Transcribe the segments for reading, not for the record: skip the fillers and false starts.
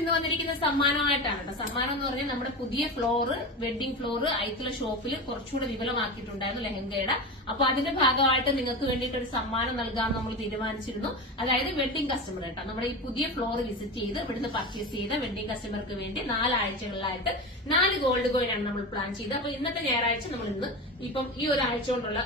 ഇന്ന് വന്നിരിക്കുന്ന സമ്മാനമായിട്ടാണ് കേട്ടോ. സമ്മാനം എന്ന് പറഞ്ഞാൽ നമ്മുടെ പുതിയ ഫ്ലോറ്, വെഡിങ് ഫ്ലോറ് ഐത്തുള്ള ഷോപ്പിൽ കുറച്ചുകൂടെ വിപുലമാക്കിയിട്ടുണ്ടായിരുന്നു ലെഹങ്കയുടെ. അപ്പൊ അതിന്റെ ഭാഗമായിട്ട് നിങ്ങൾക്ക് വേണ്ടിയിട്ട് ഒരു സമ്മാനം നൽകാമെന്ന് നമ്മൾ തീരുമാനിച്ചിരുന്നു. അതായത് വെഡിങ് കസ്റ്റമർ കേട്ടോ, നമ്മുടെ ഈ പുതിയ ഫ്ലോർ വിസിറ്റ് ചെയ്ത് ഇവിടുന്ന് പർച്ചേസ് ചെയ്ത വെഡിങ് കസ്റ്റമർക്ക് വേണ്ടി 4 ആഴ്ചകളിലായിട്ട് 4 ഗോൾഡ് കോയിൻ ആണ് നമ്മൾ പ്ലാൻ ചെയ്തത്. അപ്പൊ ഇന്നത്തെ ഞായറാഴ്ച നമ്മൾ ഇന്ന് ഇപ്പം ഈ ഒരു ആഴ്ച കൊണ്ടുള്ള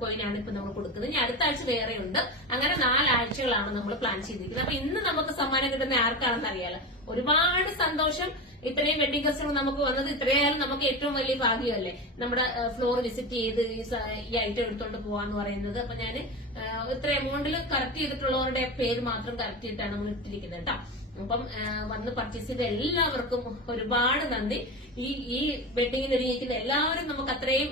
കോയിനാണ് ഇപ്പൊ നമ്മൾ കൊടുക്കുന്നത്. ഇനി അടുത്ത ആഴ്ച വേറെ ഉണ്ട്. അങ്ങനെ 4 ആഴ്ചകളാണ് നമ്മൾ പ്ലാൻ ചെയ്തിരിക്കുന്നത്. അപ്പൊ ഇന്ന് നമുക്ക് സമ്മാനം കിട്ടുന്ന ആർക്കാണെന്ന് അറിയാലോ. ഒരുപാട് സന്തോഷം. ഇത്രയും വെഡിങ് കസ്റ്റമർ നമുക്ക് വന്നത് ഇത്രയായാലും നമുക്ക് ഏറ്റവും വലിയ ഭാഗ്യമല്ലേ നമ്മുടെ ഫ്ലോർ വിസിറ്റ് ചെയ്ത് ഈ ഐറ്റം എടുത്തോണ്ട് പോവാന്ന് പറയുന്നത്. അപ്പൊ ഞാൻ ഇത്ര എമൗണ്ടിൽ കറക്റ്റ് ചെയ്തിട്ടുള്ളവരുടെ പേര് മാത്രം കറക്റ്റ് ചെയ്തിട്ടാണ് നമ്മൾ ഇട്ടിരിക്കുന്നത് കേട്ടോ. അപ്പം വന്ന് പർച്ചേസ് ചെയ്ത എല്ലാവർക്കും ഒരുപാട് നന്ദി. ഈ വെഡിങ്ങിന് ഒരുങ്ങിയിരിക്കുന്ന എല്ലാവരും നമുക്ക് അത്രയും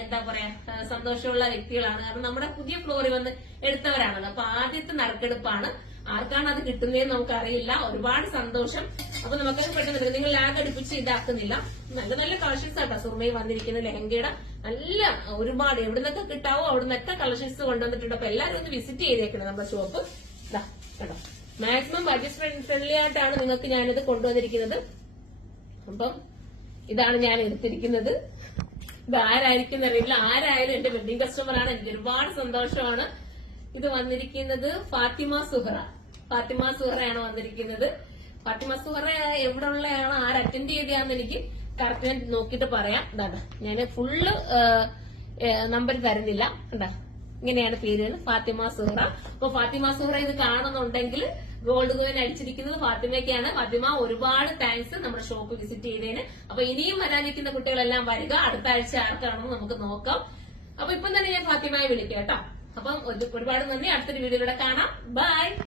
എന്താ പറയാ സന്തോഷമുള്ള വ്യക്തികളാണ്. കാരണം നമ്മുടെ പുതിയ ഫ്ലോറിൽ വന്ന് എടുത്തവരാണത്. അപ്പൊ ആദ്യത്തെ നറുക്കെടുപ്പാണ്. ആർക്കാണ് അത് കിട്ടുന്നതെന്ന് നമുക്കറിയില്ല. ഒരുപാട് സന്തോഷം. അപ്പൊ നമുക്ക് പെട്ടെന്ന് നിങ്ങൾ ലാഗ് അടുപ്പിച്ച് ഇതാക്കുന്നില്ല. നല്ല നല്ല കളക്ഷൻസ് ആട്ടോ സുർമയിൽ വന്നിരിക്കുന്ന ലെഹങ്കയുടെ. നല്ല ഒരുപാട് എവിടുന്നൊക്കെ കിട്ടാവോ അവിടുന്നൊക്കെ കളക്ഷൻസ് കൊണ്ടുവന്നിട്ടുണ്ട്. അപ്പൊ എല്ലാവരും ഒന്ന് വിസിറ്റ് ചെയ്തേക്കണം നമ്മുടെ ഷോപ്പ്. ഇതാ കേട്ടോ, മാക്സിമം ബഡ്ജറ്റ് ഫ്രണ്ട്ലി ആയിട്ടാണ് നിങ്ങൾക്ക് ഞാനിത് കൊണ്ടുവന്നിരിക്കുന്നത്. അപ്പം ഇതാണ് ഞാൻ എടുത്തിരിക്കുന്നത്. ഇത് ആരായിരിക്കും അറിയില്ല. ആരായാലും എന്റെ വെഡിങ് കസ്റ്റമർ ആണ്. എനിക്ക് ഒരുപാട് സന്തോഷമാണ്. ഇത് വന്നിരിക്കുന്നത് ഫാത്തിമ സുഹറ. ഫാത്തിമ സുഹറയാണ് വന്നിരിക്കുന്നത്. ഫാത്തിമ സുഹറ എവിടെ ഉള്ളതാണ്, ആര് അറ്റൻഡ് ചെയ്തതാന്ന് എനിക്ക് കറക്റ്റ് ഞാൻ നോക്കിയിട്ട് പറയാം. എന്താ ഞാൻ ഫുള്ള് നമ്പർ തരുന്നില്ല. എന്താ ഇങ്ങനെയാണ് പേര്, ഫാത്തിമ സുഹറ. അപ്പൊ ഫാത്തിമ സുഹറ ഇത് കാണുന്നുണ്ടെങ്കിൽ ഗോൾഡ് കോയിൻ അടിച്ചിരിക്കുന്നത് ഫാത്തിമയ്ക്കാണ്. ഫാത്തിമ ഒരുപാട് താങ്ക്സ് നമ്മുടെ ഷോപ്പ് വിസിറ്റ് ചെയ്തതിന്. അപ്പൊ ഇനിയും വരാനിരിക്കുന്ന കുട്ടികളെല്ലാം വരിക. അടുത്ത ആഴ്ച ആർക്കാണെന്ന് നമുക്ക് നോക്കാം. അപ്പൊ ഇപ്പം തന്നെ ഞാൻ ഫാത്തിമയെ വിളിക്കാം കേട്ടോ. അപ്പം ഒരുപാട് നന്ദി. അടുത്തൊരു വീഡിയോയിലൂടെ കാണാം. ബൈ.